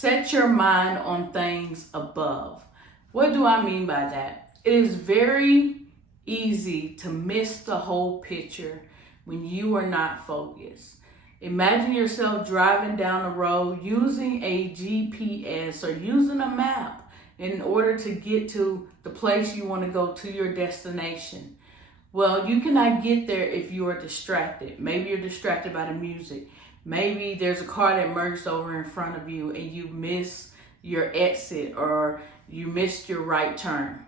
Set your mind on things above. What do I mean by that? It is very easy to miss the whole picture when you are not focused. Imagine yourself driving down the road using a GPS or using a map in order to get to the place you want to go, to your destination. Well, you cannot get there if you are distracted. Maybe you're distracted by the music. Maybe there's a car that merged over in front of you and you miss your exit or you missed your right turn.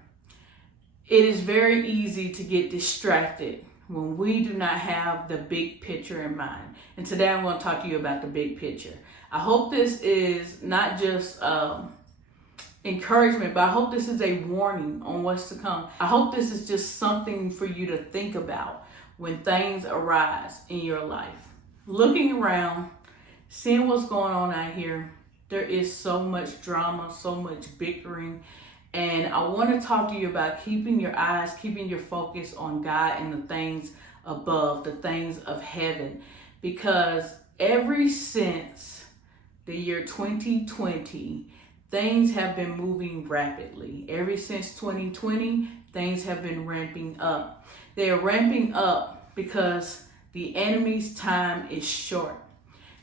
It is very easy to get distracted when we do not have the big picture in mind. And today I'm going to talk to you about the big picture. I hope this is not just encouragement, but I hope this is a warning on what's to come. I hope this is just something for you to think about when things arise in your life. Looking around, seeing what's going on out here, there is so much drama, so much bickering. And I want to talk to you about keeping your eyes, keeping your focus on God and the things above, the things of heaven. Because ever since the year 2020, things have been moving rapidly. Ever since 2020, things have been ramping up. They are ramping up because the enemy's time is short.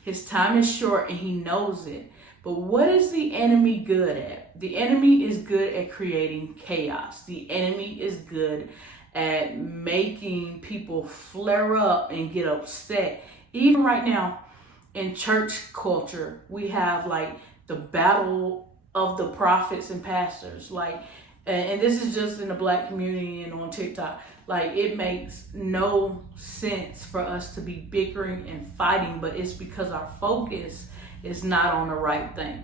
His time is short and he knows it. But what is the enemy good at? The enemy is good at creating chaos. The enemy is good at making people flare up and get upset. Even right now in church culture, we have like the battle of the prophets and pastors. And this is just in the Black community and on TikTok. It makes no sense for us to be bickering and fighting, but it's because our focus is not on the right thing.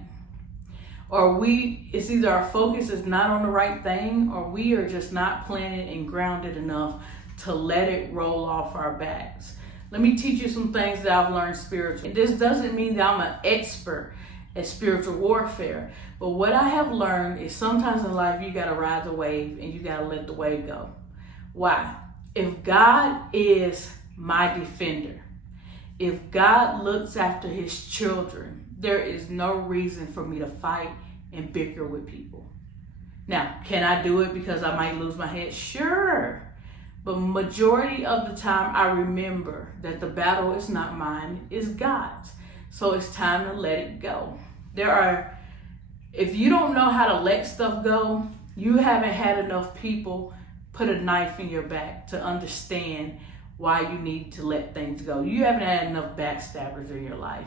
It's either our focus is not on the right thing, or we are just not planted and grounded enough to let it roll off our backs. Let me teach you some things that I've learned spiritually. This doesn't mean that I'm an expert at spiritual warfare, but what I have learned is sometimes in life you gotta ride the wave and you gotta let the wave go. Why? If God is my defender, if God looks after his children, there is no reason for me to fight and bicker with people. Now, can I do it because I might lose my head? Sure. But majority of the time I remember that the battle is not mine, it's God's. So it's time to let it go. If you don't know how to let stuff go, you haven't had enough people put a knife in your back to understand why you need to let things go. You haven't had enough backstabbers in your life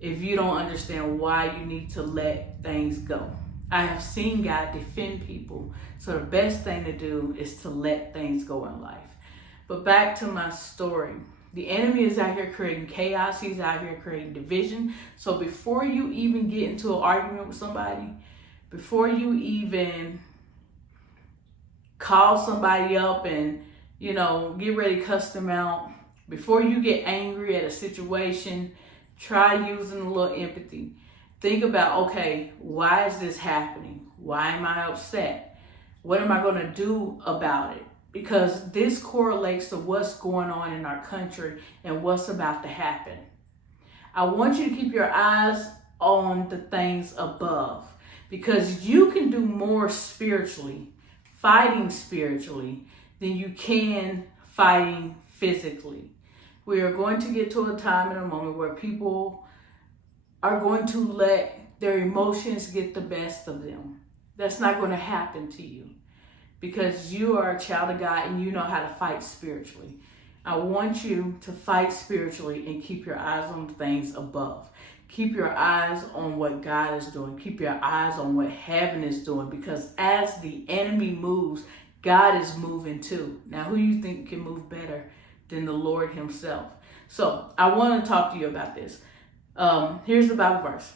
if you don't understand why you need to let things go. I have seen God defend people, so the best thing to do is to let things go in life. But back to my story. The enemy is out here creating chaos. He's out here creating division. So before you even get into an argument with somebody, before you even call somebody up and get ready to cuss them out, before you get angry at a situation, try using a little empathy. Think about, okay, why is this happening? Why am I upset? What am I going to do about it? Because this correlates to what's going on in our country and what's about to happen. I want you to keep your eyes on the things above, because you can do more spiritually, fighting spiritually, than you can fighting physically. We are going to get to a time in a moment where people are going to let their emotions get the best of them. That's not going to happen to you because you are a child of God and you know how to fight spiritually. I want you to fight spiritually and keep your eyes on things above. Keep your eyes on what God is doing. Keep your eyes on what heaven is doing, because as the enemy moves, God is moving too. Now, who do you think can move better than the Lord himself? So I want to talk to you about this. Here's the Bible verse.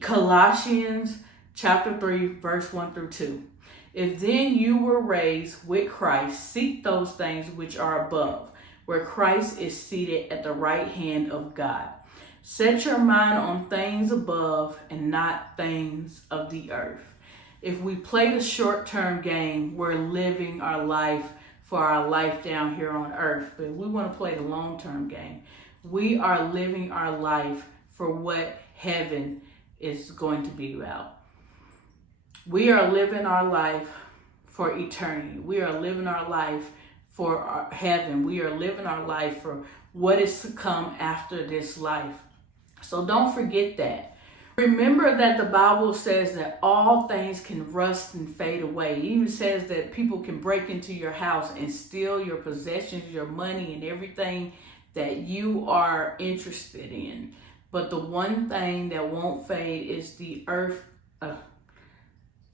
Colossians chapter 3, verse 1 through 2. If then you were raised with Christ, seek those things which are above, where Christ is seated at the right hand of God. Set your mind on things above and not things of the earth. If we play the short-term game, we're living our life for our life down here on earth. But we want to play the long-term game. We are living our life for what heaven is going to be about. We are living our life for eternity. We are living our life for our heaven. We are living our life for what is to come after this life. So don't forget that. Remember that the Bible says that all things can rust and fade away. It even says that people can break into your house and steal your possessions, your money, and everything that you are interested in. But the one thing that won't fade is the earth.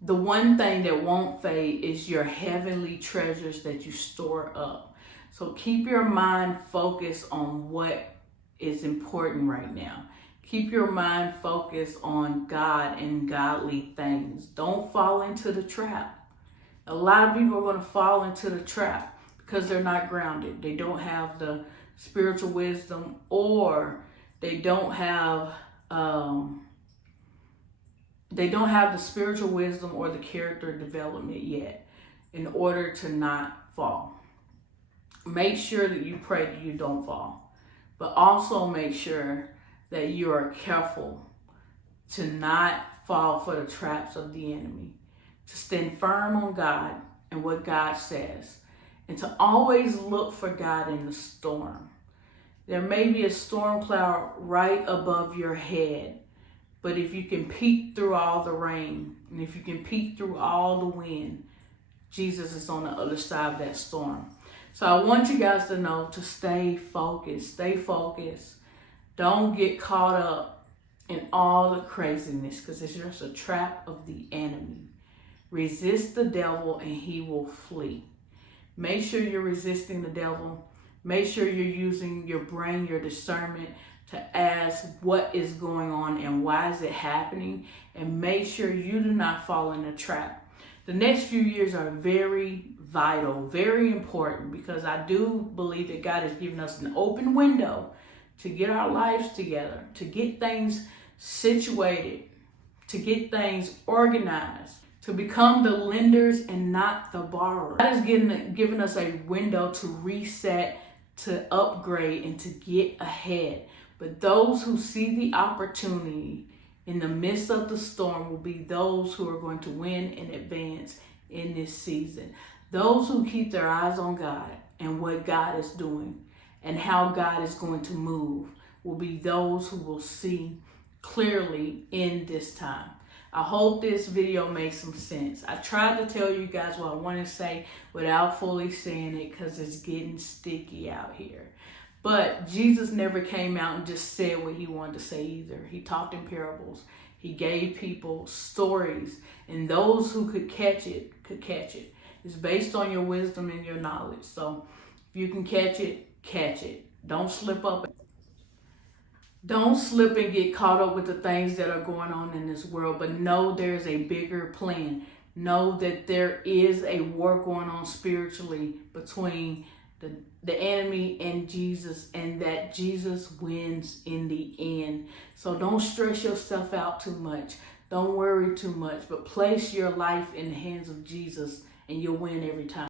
The one thing that won't fade is your heavenly treasures that you store up. So keep your mind focused on what is important right now. Keep your mind focused on God and godly things. Don't fall into the trap. A lot of people are going to fall into the trap because they're not grounded. They don't have the spiritual wisdom, or they don't have the spiritual wisdom or the character development yet in order to not fall. Make sure that you pray that you don't fall, but also make sure that you are careful to not fall for the traps of the enemy, to stand firm on God and what God says, and to always look for God in the storm. There may be a storm cloud right above your head, but if you can peek through all the rain, and if you can peek through all the wind, Jesus is on the other side of that storm. So I want you guys to know to stay focused. Stay focused. Don't get caught up in all the craziness, because it's just a trap of the enemy. Resist the devil and he will flee. Make sure you're resisting the devil. Make sure you're using your brain, your discernment, to ask what is going on and why is it happening, and make sure you do not fall in a trap. The next few years are very vital, very important, because I do believe that God has given us an open window to get our lives together, to get things situated, to get things organized, to become the lenders and not the borrowers. God has given us a window to reset, to upgrade, and to get ahead. But those who see the opportunity in the midst of the storm will be those who are going to win and advance in this season. Those who keep their eyes on God and what God is doing and how God is going to move will be those who will see clearly in this time. I hope this video makes some sense. I tried to tell you guys what I want to say without fully saying it, because it's getting sticky out here. But Jesus never came out and just said what he wanted to say either. He talked in parables. He gave people stories, and those who could catch it, could catch it. It's based on your wisdom and your knowledge. So if you can catch it, catch it. Don't slip up. Don't slip and get caught up with the things that are going on in this world, but know there's a bigger plan. Know that there is a war going on spiritually between the enemy and Jesus, and that Jesus wins in the end. So don't stress yourself out too much. Don't worry too much, but place your life in the hands of Jesus and you'll win every time.